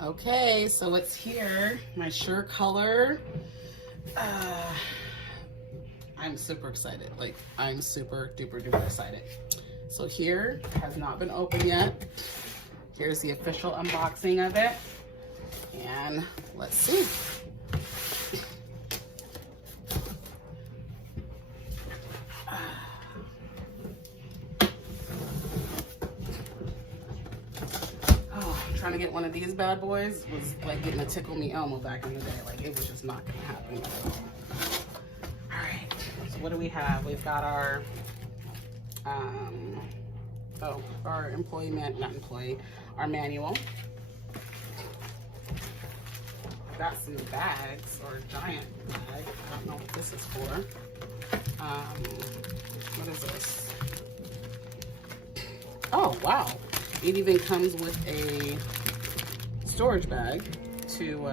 Okay, so it's here, my Surecolor. I'm super excited. Like, I'm super duper duper excited. So here, has not been opened yet. Here's the official unboxing of it. And let's see. Trying to get one of these bad boys was like getting a Tickle Me Elmo back in the day. Like, it was just not gonna happen at all. All right, so what do we have? We've got our our our manual. We've got some bags, or a giant bag. I don't know what this is for. What is this? Oh, wow. It even comes with a storage bag to,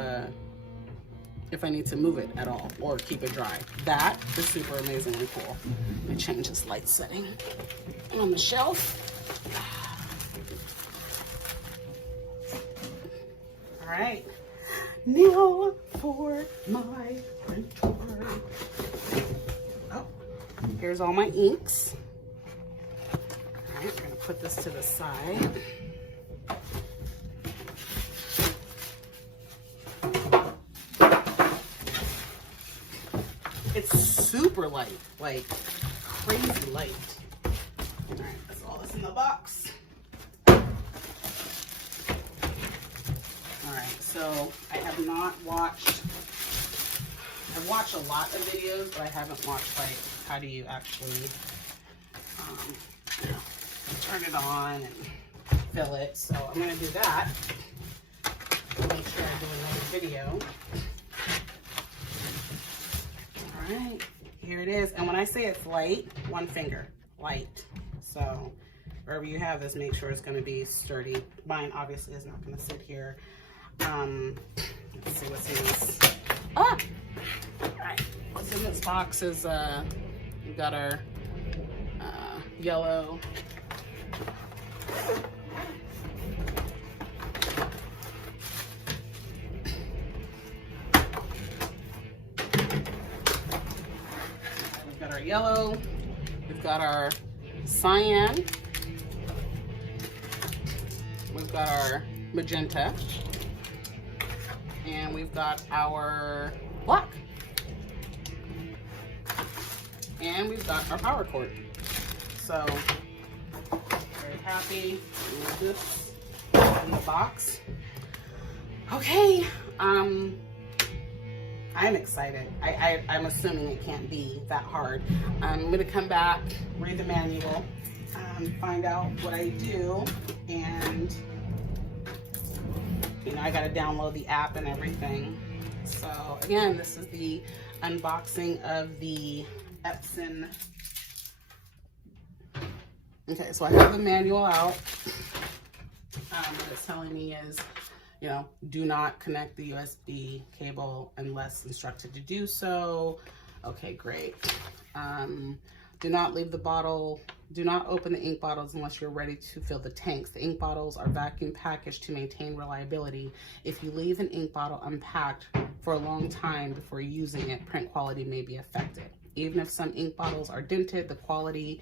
if I need to move it at all or keep it dry. That is super amazingly cool. Let me change this light setting on the shelf. All right, now for my printer. Oh, here's all my inks. All right, we're gonna put this to the side. It's super light, like crazy light. All right, that's all that's in the box. All right, so I have not watched, I've watched a lot of videos, but I haven't watched like how do you actually you know, turn it on and fill it. So I'm gonna do that. Make sure I do another video. All right, here it is. And when I say it's light, one finger, light. So wherever you have this, make sure it's gonna be sturdy. Mine obviously is not gonna sit here. Let's see what's in this. Ah! All right, what's in this box is, we've got our yellow yellow, we've got our cyan, we've got our magenta, and we've got our black, and we've got our power cord. So very happy with this in the box. Okay, I'm excited. I'm assuming it can't be that hard. I'm gonna come back, read the manual, find out what I do, and you know, I gotta download the app and everything. So again, this is the unboxing of the Epson. Okay, so I have the manual out. What it's telling me is, you know, do not connect the USB cable unless instructed to do so. Okay, great. Do not leave the bottle, do not open the ink bottles unless you're ready to fill the tanks. The ink bottles are vacuum packaged to maintain reliability. If you leave an ink bottle unpacked for a long time before using it, print quality may be affected. Even if some ink bottles are dented, the quality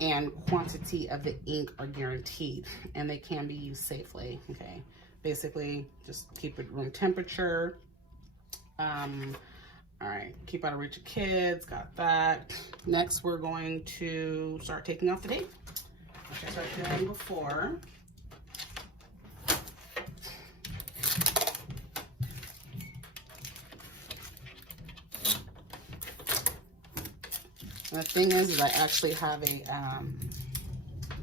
and quantity of the ink are guaranteed, and they can be used safely. Okay, basically just keep it room temperature. All right, keep out of reach of kids, got that. Next, we're going to start taking off the tape, which I started doing before. And the thing is I actually have a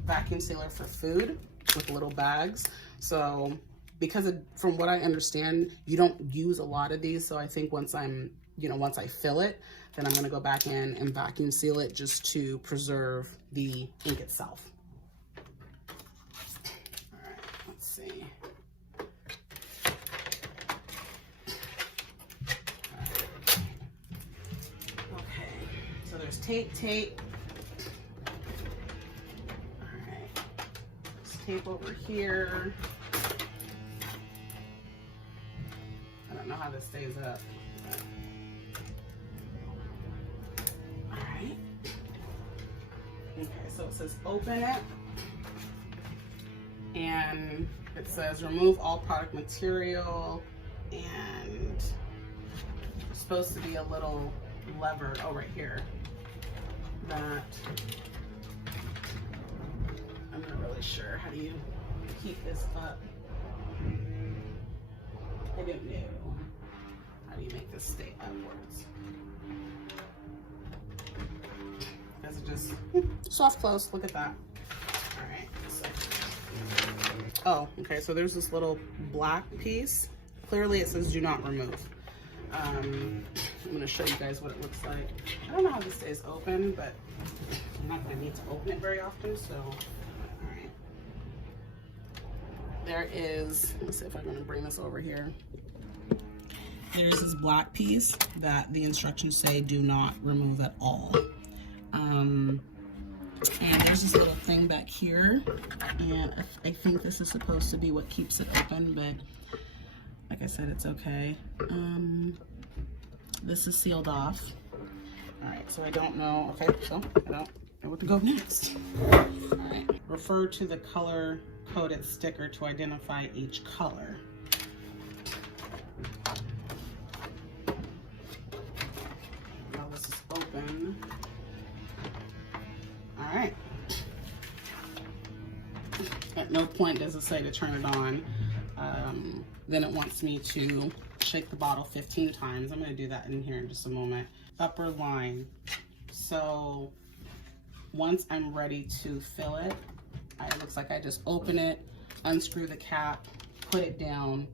vacuum sealer for food with little bags. So because from what I understand, you don't use a lot of these. So I think once I fill it, then I'm gonna go back in and vacuum seal it just to preserve the ink itself. All right, let's see. So there's tape. All right, there's tape over here. don't know how this stays up. All right. Okay, so it says open it. And it says remove all product material, and it's supposed to be a little lever, oh, right here, that I'm not really sure. How do you keep this up? I don't know. How do you make this stay upwards? Does it just soft close? Look at that. All right. So. Oh, okay. So there's this little black piece. Clearly, it says do not remove. I'm going to show you guys what it looks like. I don't know how this stays open, but I'm not going to need to open it very often. So, all right. There is. Let's see if I'm going to bring this over here. There's this black piece that the instructions say do not remove at all. And there's this little thing back here, and I think this is supposed to be what keeps it open, but like I said, it's okay. This is sealed off. All right, so I don't know. Okay, so I don't know what to go next. All right, refer to the color-coded sticker to identify each color. Now this is open. All right. At no point does it say to turn it on. Then it wants me to shake the bottle 15 times. I'm going to do that in here in just a moment. Upper line. So once I'm ready to fill it, it looks like I just open it, unscrew the cap, put it down,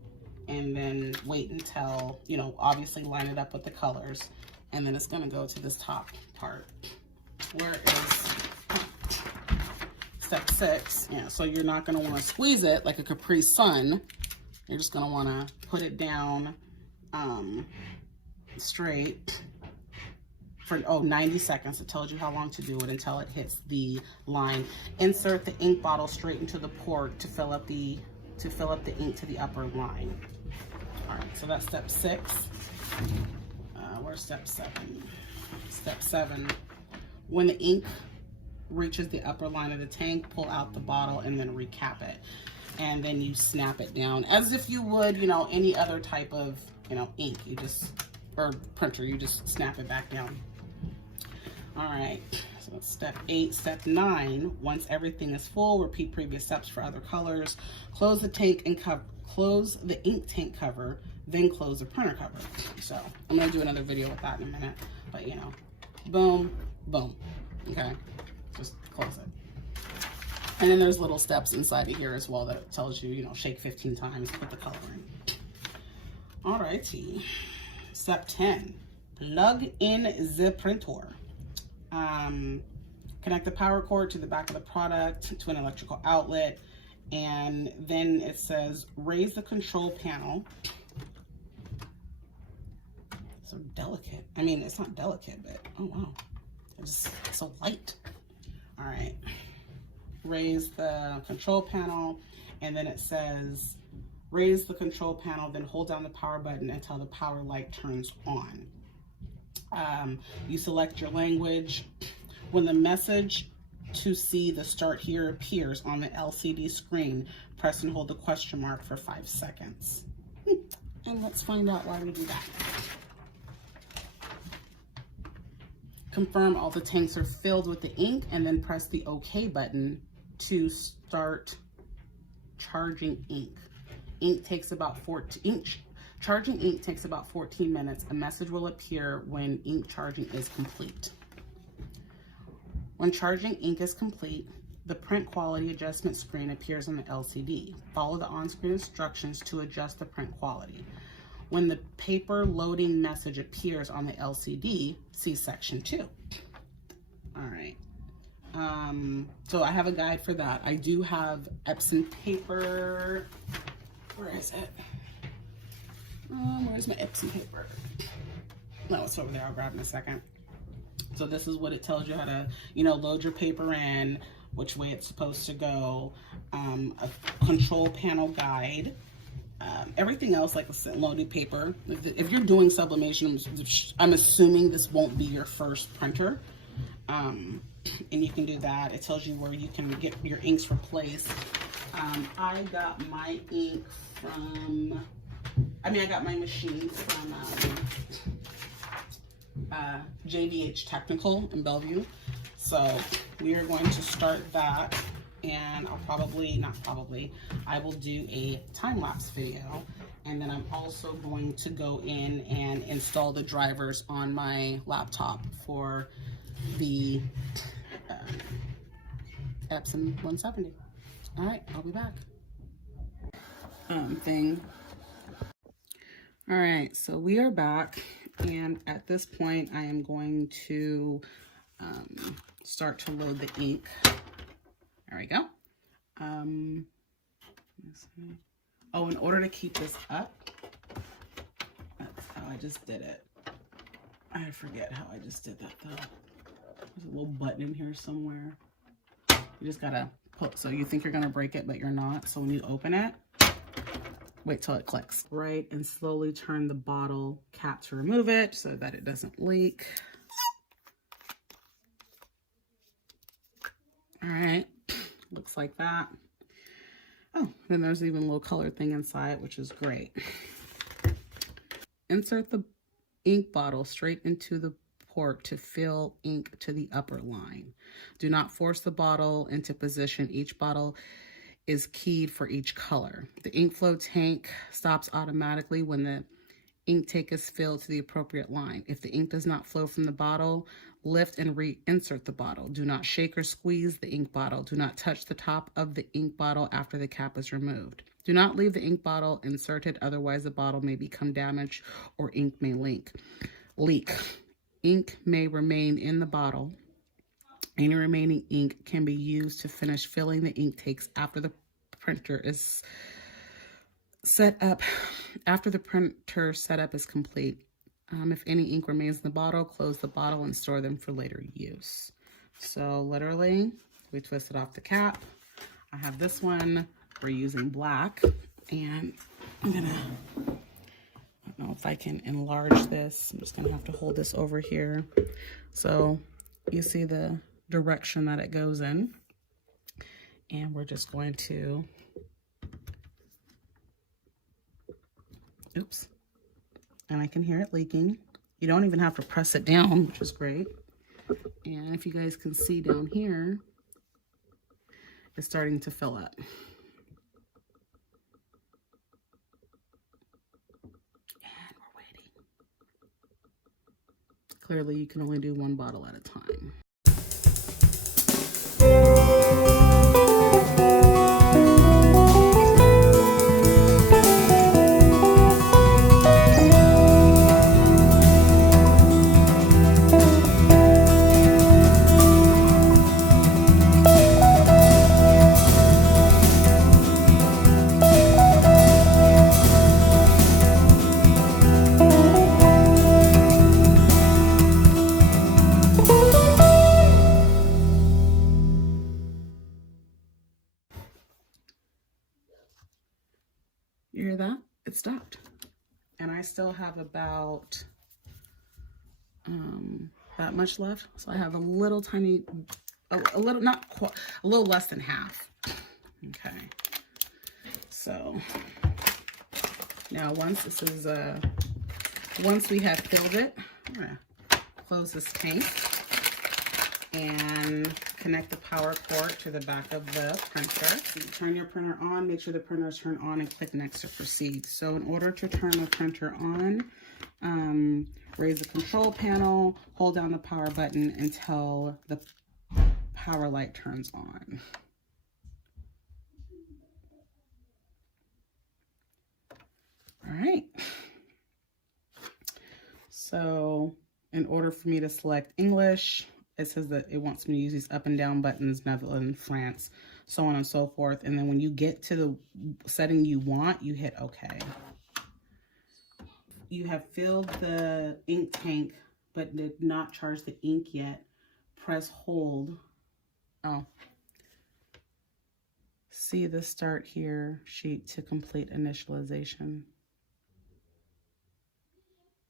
and then wait until, you know, obviously line it up with the colors. And then it's going to go to this top part. Where is step 6? Yeah, so you're not going to want to squeeze it like a Capri Sun. You're just going to want to put it down straight for 90 seconds. It tells you how long to do it until it hits the line. Insert the ink bottle straight into the port to fill up the ink to the upper line. All right, so that's step 6. Where's step 7? Step 7. When the ink reaches the upper line of the tank, pull out the bottle and then recap it. And then you snap it down as if you would, you know, any other type of, you know, ink. You just, or printer, you just snap it back down. All right, so that's step 8. Step 9, once everything is full, repeat previous steps for other colors. Close the tank and close the ink tank cover, then close the printer cover. So I'm gonna do another video with that in a minute, but you know, boom, boom, okay, just close it. And then there's little steps inside of here as well that it tells you, you know, shake 15 times, put the color in. Alrighty, step 10, plug in the printer. Connect the power cord to the back of the product to an electrical outlet, and then it says raise the control panel. So delicate. I mean, it's not delicate, but oh wow, it's just so light. All right, raise the control panel, and then it says raise the control panel, then hold down the power button until the power light turns on. You select your language. When the message to see the start here appears on the LCD screen, press and hold the question mark for 5 seconds. And let's find out why we do that. Confirm all the tanks are filled with the ink, and then press the OK button to start charging ink. Charging ink takes about 14 minutes. A message will appear when ink charging is complete. When charging ink is complete, the print quality adjustment screen appears on the LCD. Follow the on-screen instructions to adjust the print quality. When the paper loading message appears on the LCD, see section 2. All right. So I have a guide for that. I do have Epson paper. Where is it? Where's my Epson paper? No, it's over there. I'll grab it in a second. So this is what it tells you how to, you know, load your paper in, which way it's supposed to go, a control panel guide, Everything else, like a loaded paper, if you're doing sublimation, I'm assuming this won't be your first printer. And you can do that. It tells you where you can get your inks replaced. I got my ink from, I got my machine from JVH Technical in Bellevue. So we are going to start that, and I will do a time-lapse video. And then I'm also going to go in and install the drivers on my laptop for the Epson 170. All right, I'll be back. All right, so we are back, and at this point, I am going to start to load the ink. There we go. Oh, in order to keep this up, that's how I just did it. I forget how I just did that though. There's a little button in here somewhere. You just gotta put, so you think you're gonna break it, but you're not. So when you open it, wait till it clicks. Right, and slowly turn the bottle cap to remove it so that it doesn't leak. All right, looks like that. Oh, then there's even a little colored thing inside, which is great. Insert the ink bottle straight into the port to fill ink to the upper line. Do not force the bottle into position. Each bottle is keyed for each color. The ink flow tank stops automatically when the ink tank is filled to the appropriate line. If the ink does not flow from the bottle, lift and reinsert the bottle. Do not shake or squeeze the ink bottle. Do not touch the top of the ink bottle after the cap is removed. Do not leave the ink bottle inserted, otherwise the bottle may become damaged or ink may leak. Ink may remain in the bottle. Any remaining ink can be used to finish filling the ink tanks after the printer is set up. After the printer setup is complete. If any ink remains in the bottle, close the bottle and store them for later use. So literally, we twisted off the cap. I have this one. We're using black, and I'm gonna, I don't know if I can enlarge this. I'm just gonna have to hold this over here. So you see the direction that it goes in, and we're just going to, oops, and I can hear it leaking. You don't even have to press it down, which is great. And if you guys can see down here, it's starting to fill up. And we're waiting. Clearly, you can only do one bottle at a time. You hear that? It stopped. And I still have about that much left. So I have a little tiny, a little, not quite, a little less than half. Okay. So now once this is, once we have filled it, I'm gonna close this tank and connect the power cord to the back of the printer. You turn your printer on, make sure the printer is turned on, and click next to proceed. So in order to turn the printer on, raise the control panel, hold down the power button until the power light turns on. All right. So in order for me to select English, it says that it wants me to use these up and down buttons, Netherlands, France, so on and so forth. And then when you get to the setting you want, you hit OK. You have filled the ink tank, but did not charge the ink yet. Press hold. Oh. see the start here sheet to complete initialization.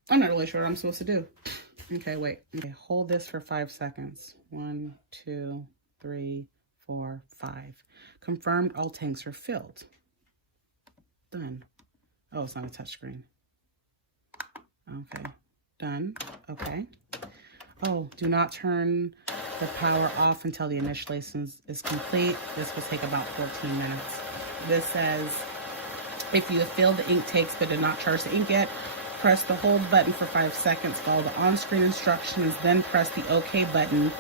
I'm not really sure what I'm supposed to do. Okay, wait. Okay, hold this for 5 seconds. 1, 2, 3, 4, 5. Confirmed all tanks are filled. Done. Oh, it's not a touchscreen. Okay, done. Okay. Oh, do not turn the power off until the initialization is complete. This will take about 14 minutes. This says, if you have filled the ink tanks but did not charge the ink yet, press the hold button for 5 seconds. Follow the on-screen instructions, then press the OK button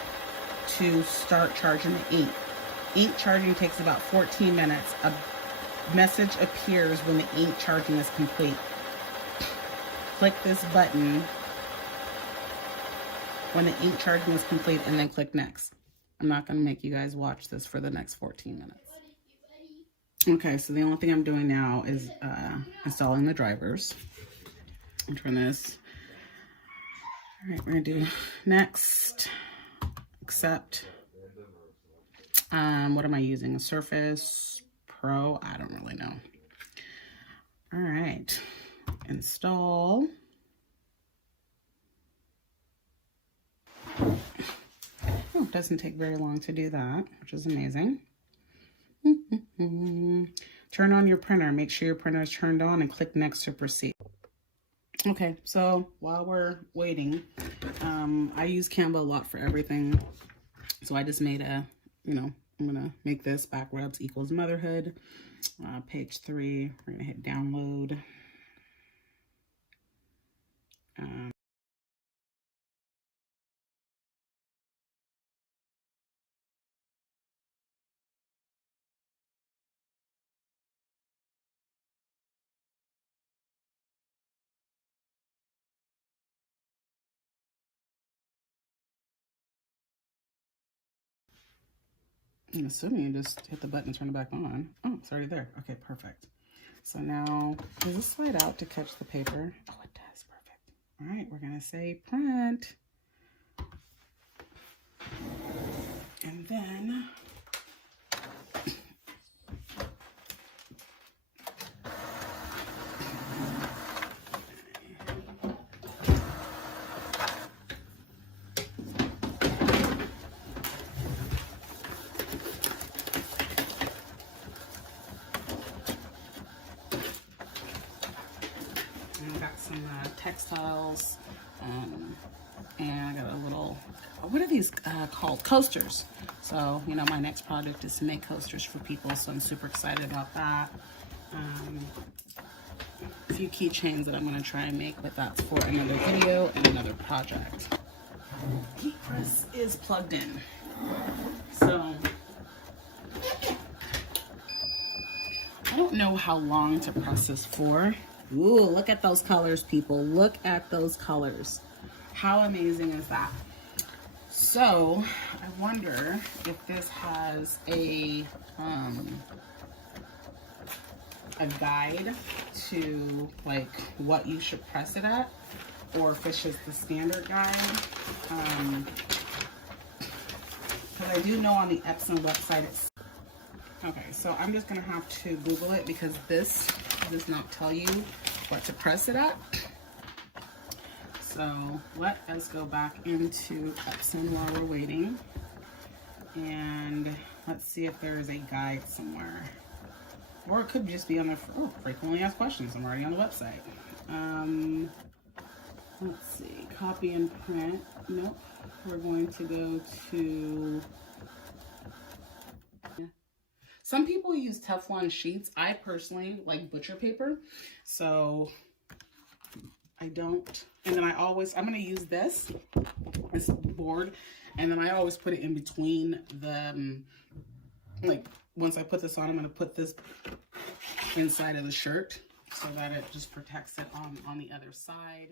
to start charging the ink. Ink charging takes about 14 minutes. A message appears when the ink charging is complete. Click this button when the ink charging is complete and then click next. I'm not going to make you guys watch this for the next 14 minutes. Okay, so the only thing I'm doing now is installing the drivers. I'll turn this. All right, we're going to do next, accept. What am I using? A Surface Pro? I don't really know. All right, install. Oh, it doesn't take very long to do that, which is amazing. Turn on your printer. Make sure your printer is turned on and click next to proceed. Okay, so while we're waiting, I use Canva a lot for everything. So I just made a, I'm gonna make this back rubs equals motherhood. Page 3, we're gonna hit download. I'm assuming you just hit the button and turn it back on. Oh, it's already there. Okay, perfect. So now, does this slide out to catch the paper? Oh, it does. Perfect. All right, we're going to say print. And then, I got some textiles, and I got a little, what are these called? Coasters. So, my next project is to make coasters for people, so I'm super excited about that. A few keychains that I'm going to try and make, but that's for another video and another project. Heat press is plugged in. So, I don't know how long to press this for. Ooh, look at those colors, people. Look at those colors. How amazing is that? So, I wonder if this has a guide to what you should press it at, or if it's just the standard guide. Because I do know on the Epson website it's okay, so I'm just gonna have to Google it because this does not tell you what to press it at. So let us go back into Epson while we're waiting, and let's see if there is a guide somewhere. Or it could just be on the frequently asked questions. I'm already on the website. Let's see, copy and print. Nope. We're going to go to, some people use Teflon sheets. I personally like butcher paper, so I don't. And then I'm going to use this board, and then I always put it in between the, once I put this on, I'm going to put this inside of the shirt so that it just protects it on the other side.